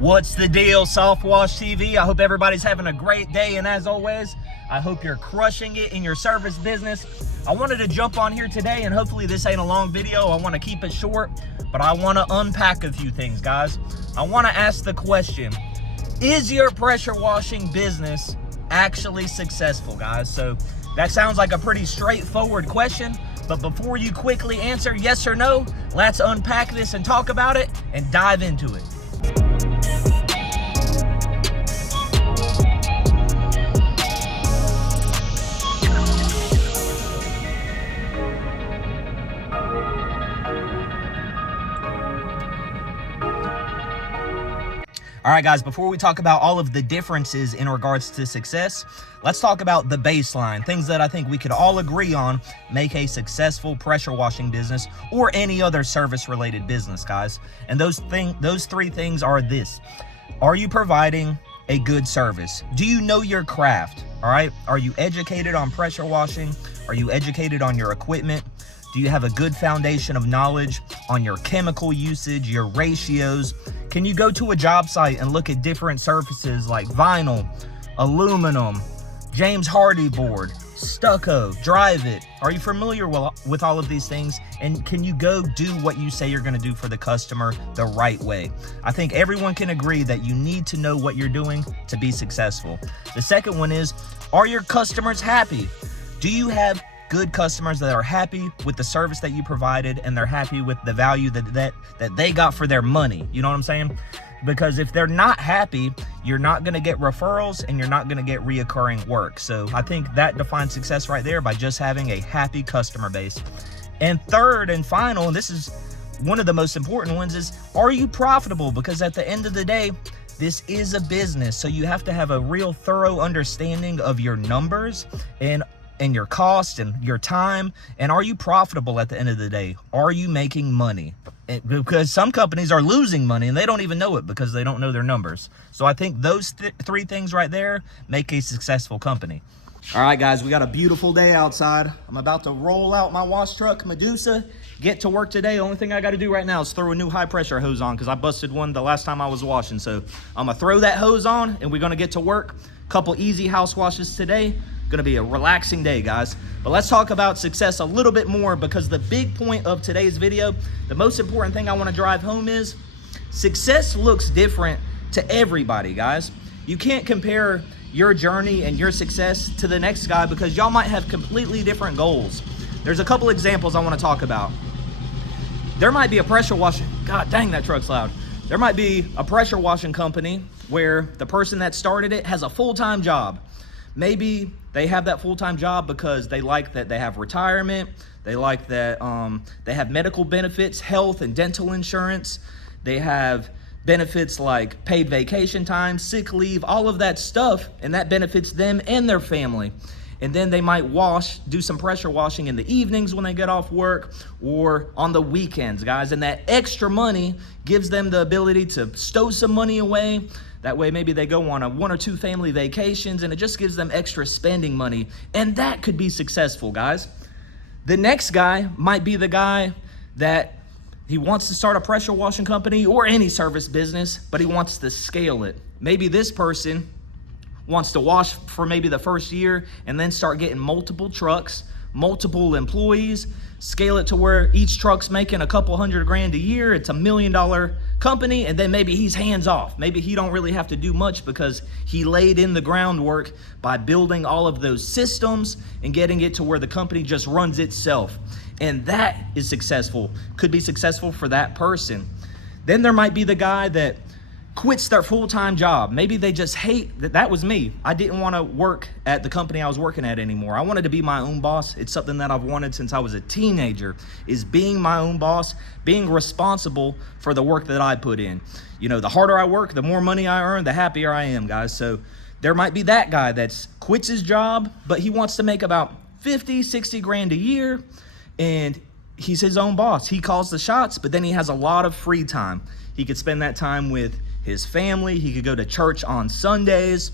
What's the deal, SOFTWASH TV? I hope everybody's having a great day, and as always, I hope you're crushing it in your service business. I wanted to jump on here today, and hopefully this ain't a long video. I want to keep it short, but I want to unpack a few things, guys. I want to ask the question, is your pressure washing business actually successful, guys? So that sounds like a pretty straightforward question, but before you quickly answer yes or no, let's unpack this and talk about it and dive into it. All right, guys, before we talk about all of the differences in regards to success, let's talk about the baseline, things that I think we could all agree on make a successful pressure washing business or any other service-related business, guys. And those three things are this. Are you providing a good service? Do you know your craft? All right. Are you educated on pressure washing? Are you educated on your equipment? Do you have a good foundation of knowledge on your chemical usage, your ratios? Can you go to a job site and look at different surfaces like vinyl, aluminum, James Hardy board, stucco, drive it? Are you familiar with all of these things? And can you go do what you say you're gonna do for the customer the right way? I think everyone can agree that you need to know what you're doing to be successful. The second one is, are your customers happy? Do you have good customers that are happy with the service that you provided and they're happy with the value that they got for their money? You know what I'm saying? Because if they're not happy, you're not going to get referrals and you're not going to get reoccurring work. So I think that defines success right there, by just having a happy customer base. And third and final, and this is one of the most important ones, is are you profitable? Because at the end of the day, this is a business. So you have to have a real thorough understanding of your numbers and your cost and your time. And are you profitable at the end of the day? Are you making money? Because some companies are losing money and they don't even know it because they don't know their numbers. So I think those three things right there make a successful company. All right, guys, we got a beautiful day outside. I'm about to roll out my wash truck, Medusa, get to work today. The only thing I got to do right now is throw a new high pressure hose on because I busted one the last time I was washing. So I'm gonna throw that hose on and we're gonna get to work. Couple easy house washes today. Gonna be a relaxing day, guys. But let's talk about success a little bit more, because the big point of today's video, the most important thing I want to drive home is success looks different to everybody, guys. You can't compare your journey and your success to the next guy because y'all might have completely different goals. There's a couple examples I want to talk about. There might be a pressure washing, God dang, that truck's loud. There might be a pressure washing company where the person that started it has a full-time job. Maybe they have that full-time job because they like that they have retirement. They like that they have medical benefits, health and dental insurance. They have benefits like paid vacation time, sick leave, all of that stuff, and that benefits them and their family. And then they might do some pressure washing in the evenings when they get off work or on the weekends, guys. And that extra money gives them the ability to stow some money away. That way, maybe they go on 1 or 2 family vacations and it just gives them extra spending money. And that could be successful, guys. The next guy might be the guy that he wants to start a pressure washing company or any service business, but he wants to scale it. Maybe this person wants to wash for maybe the first year and then start getting multiple trucks, multiple employees, scale it to where each truck's making a couple $100,000 a year. It's $1 million company, and then maybe he's hands off. Maybe he don't really have to do much because he laid in the groundwork by building all of those systems and getting it to where the company just runs itself. And that is successful, could be successful for that person. Then there might be the guy that quits their full-time job. Maybe they just hate that was me. I didn't want to work at the company I was working at anymore. I wanted to be my own boss. It's something that I've wanted since I was a teenager, is being my own boss, being responsible for the work that I put in. You know, the harder I work, the more money I earn, the happier I am, guys. So there might be that guy that quits his job, but he wants to make about 50, 60 grand a year, and he's his own boss. He calls the shots, but then he has a lot of free time. He could spend that time with his family. He could go to church on Sundays.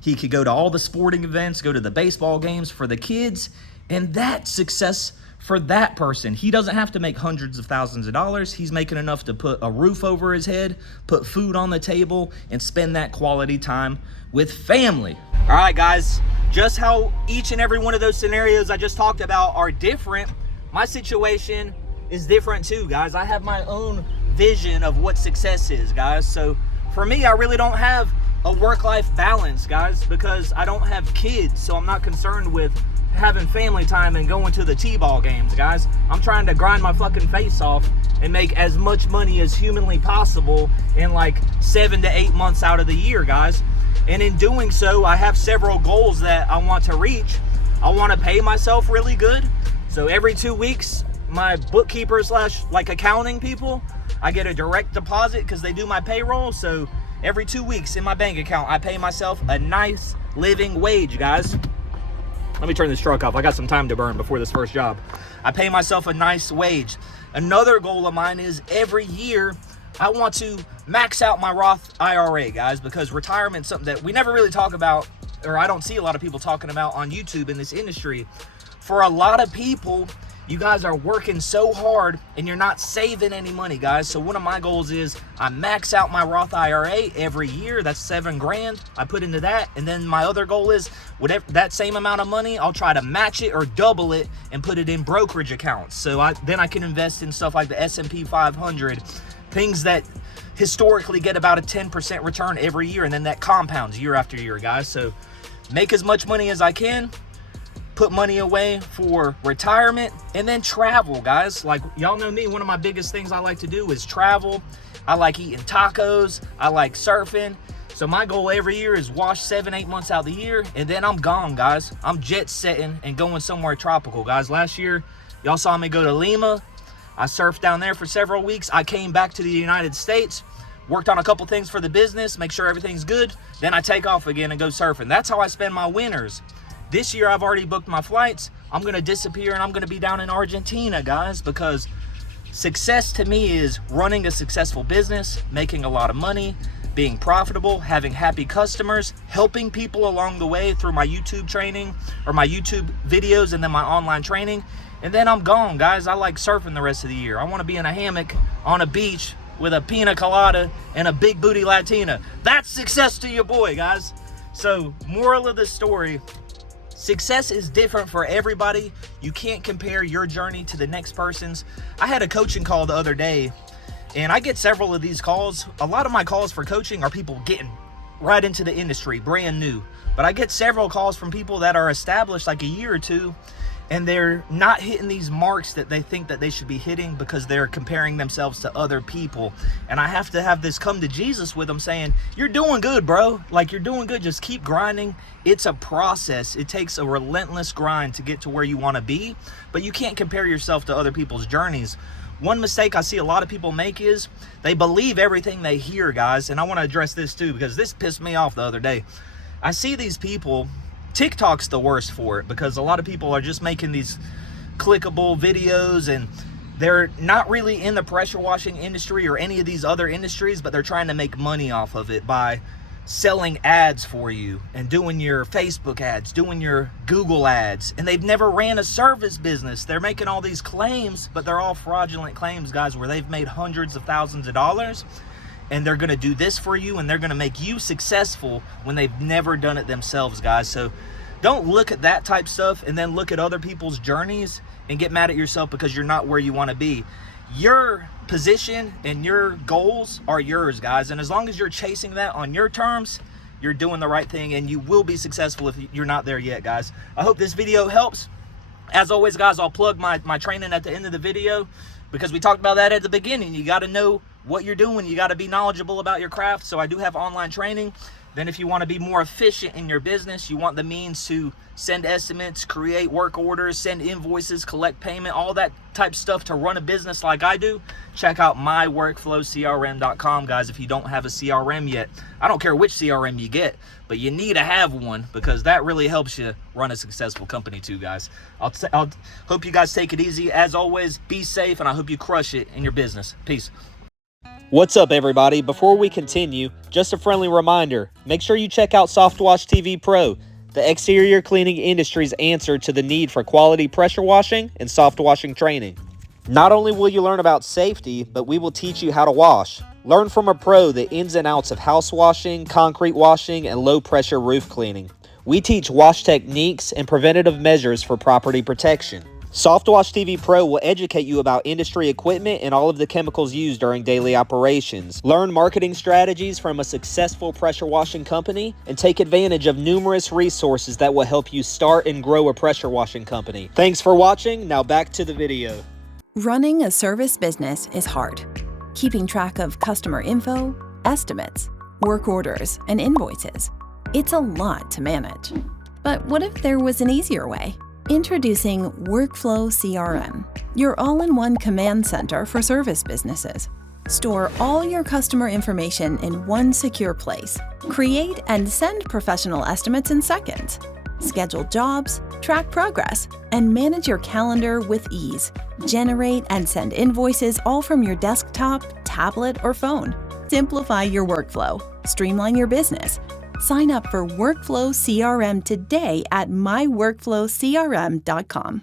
He could go to all the sporting events, go to the baseball games for the kids. And that success For that person, he doesn't have to make hundreds of thousands of dollars. He's making enough to put a roof over his head, put food on the table, and spend that quality time with family. All right, guys, just how each and every one of those scenarios I just talked about are different, my situation is different too, guys. I have my own vision of what success is, guys. So for me, I really don't have a work-life balance, guys, because I don't have kids, so I'm not concerned with having family time and going to the t-ball games, guys. I'm trying to grind my fucking face off and make as much money as humanly possible in like 7 to 8 months out of the year, guys. And in doing so, I have several goals that I want to reach. I want to pay myself really good. So every 2 weeks, my bookkeeper / like accounting people, I get a direct deposit because they do my payroll. So every 2 weeks in my bank account, I pay myself a nice living wage, guys. Let me turn this truck off. I got some time to burn before this first job. I pay myself a nice wage. Another goal of mine is every year I want to max out my Roth IRA, guys, because retirement's something that we never really talk about, or I don't see a lot of people talking about on YouTube in this industry. For a lot of people, you guys are working so hard and you're not saving any money, guys. So one of my goals is I max out my Roth IRA every year. That's $7 grand I put into that. And then my other goal is whatever that same amount of money, I'll try to match it or double it and put it in brokerage accounts. So then I can invest in stuff like the S&P 500, things that historically get about a 10% return every year. And then that compounds year after year, guys. So make as much money as I can, put money away for retirement, and then travel, guys. Like, y'all know me, one of my biggest things I like to do is travel. I like eating tacos. I like surfing. So my goal every year is wash 7-8 months out of the year, and then I'm gone, guys. I'm jet setting and going somewhere tropical, guys. Last year, y'all saw me go to Lima. I surfed down there for several weeks. I came back to the United States, worked on a couple things for the business, make sure everything's good. Then I take off again and go surfing. That's how I spend my winters. This year, I've already booked my flights. I'm going to disappear and I'm going to be down in Argentina, guys, because success to me is running a successful business, making a lot of money, being profitable, having happy customers, helping people along the way through my YouTube training or my YouTube videos and then my online training. And then I'm gone, guys. I like surfing the rest of the year. I want to be in a hammock on a beach with a pina colada and a big booty Latina. That's success to your boy, guys. So, moral of the story, success is different for everybody. You can't compare your journey to the next person's. I had a coaching call the other day, and I get several of these calls. A lot of my calls for coaching are people getting right into the industry, brand new. But I get several calls from people that are established like a year or two, and they're not hitting these marks that they think that they should be hitting because they're comparing themselves to other people. And I have to have this come to Jesus with them saying, you're doing good, bro. Like, you're doing good. Just keep grinding. It's a process. It takes a relentless grind to get to where you want to be, but you can't compare yourself to other people's journeys. One mistake I see a lot of people make is they believe everything they hear, guys. And I want to address this too, because this pissed me off the other day. I see these people, TikTok's the worst for it, because a lot of people are just making these clickable videos and they're not really in the pressure washing industry or any of these other industries, but they're trying to make money off of it by selling ads for you and doing your Facebook ads, doing your Google ads, and they've never ran a service business. They're making all these claims, but they're all fraudulent claims, guys, where they've made hundreds of thousands of dollars and they're going to do this for you and they're going to make you successful when they've never done it themselves, guys. So don't look at that type stuff and then look at other people's journeys and get mad at yourself because you're not where you want to be. Your position and your goals are yours, guys. And as long as you're chasing that on your terms, you're doing the right thing and you will be successful if you're not there yet, guys. I hope this video helps. As always, guys, I'll plug my training at the end of the video because we talked about that at the beginning. You got to know what you're doing. You got to be knowledgeable about your craft. So I do have online training. Then if you want to be more efficient in your business, you want the means to send estimates, create work orders, send invoices, collect payment, all that type stuff to run a business like I do, check out myworkflowcrm.com, guys, if you don't have a CRM yet. I don't care which CRM you get, but you need to have one because that really helps you run a successful company too, guys. I'll hope you guys take it easy. As always, be safe, and I hope you crush it in your business. Peace. What's up, everybody? Before we continue, just a friendly reminder, make sure you check out SOFTWASH TV Pro. the exterior cleaning industry's answer to the need for quality pressure washing and soft washing training. Not only will you learn about safety, but we will teach you how to wash. Learn from a pro the ins and outs of house washing, concrete washing, and low-pressure roof cleaning. We teach wash techniques and preventative measures for property protection. SOFTWASH TV Pro will educate you about industry equipment and all of the chemicals used during daily operations. Learn marketing strategies from a successful pressure washing company and take advantage of numerous resources that will help you start and grow a pressure washing company. Thanks for watching. Now back to the video. Running a service business is hard. Keeping track of customer info, estimates, work orders, and invoices. It's a lot to manage. But what if there was an easier way? Introducing Workflow CRM, your all-in-one command center for service businesses. Store all your customer information in one secure place. Create and send professional estimates in seconds. Schedule jobs, track progress, and manage your calendar with ease. Generate and send invoices all from your desktop, tablet, or phone. Simplify your workflow. Streamline your business. Sign up for Workflow CRM today at myworkflowcrm.com.